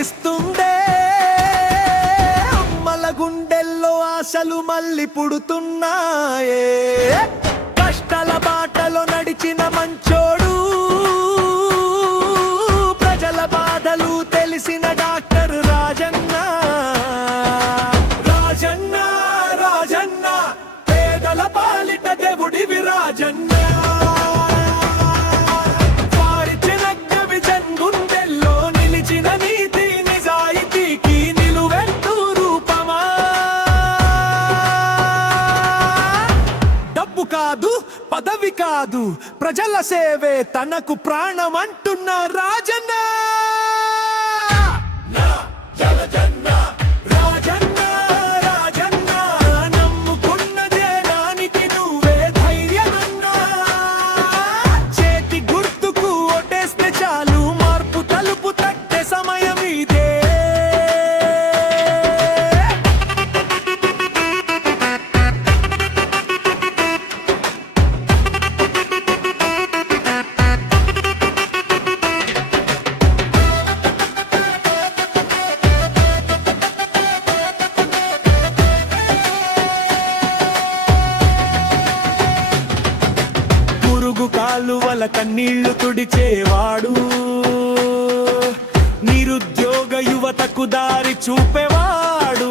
కనిపిస్తుందే, అమ్మల గుండెల్లో ఆశలు మళ్ళీ పుడుతున్నాయే. కష్టాల బాటలో నడిచిన మంచోడు, ప్రజల బాధలు తెలిసిన డాక్టర్ రాజన్న. రాజన్న రాజన్న పేదల పాలిట దేవుడివి రాజన్న. కాదు పదవి కాదు, ప్రజల సేవే తనకు ప్రాణం అంటున్న రాజన్న. రాజన్న రాజన్న నమ్ముకున్న జనానికి నువ్వే ధైర్యమన్నా. చేతి గుర్తుకు ఓటేస్తే చాలు, మార్పు తలుపు తట్టే సమయం ఇదే. కాలువల కన్నీళ్లు తుడిచేవాడు, నిరుద్యోగ యువతకు దారి చూపేవాడు.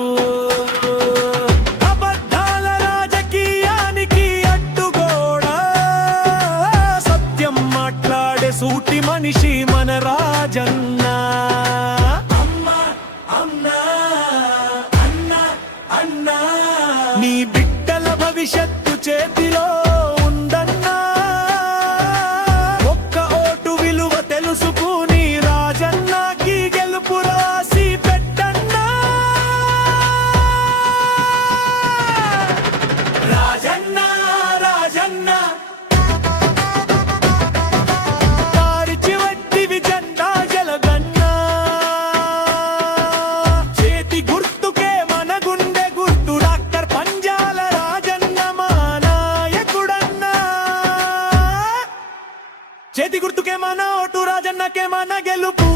అబద్ధాల రాజకీయానికి అడ్డుగోడా, సత్యం మాట్లాడే సూటి మనిషి మన రాజన్న. అమ్మా అన్నా అన్నా అన్నా, నీ బిడ్డల భవిష్యత్తు చేతిలో ఉందన్నా. తెలుసుకుని రాజన్నకి గెలుపు రాసి పెట్టన్నా. రాజన్న రాజన్న దారి చివట్టివి జెండా జలగన్నా. చేతి గుర్తుకే మన గుండె గుర్తు, డాక్టర్ పంజాల రాజన్న మా నాయకుడన్నా. చేతి గుర్తుకే మన ఓటు, రాజన్నకే మన గెలుపు.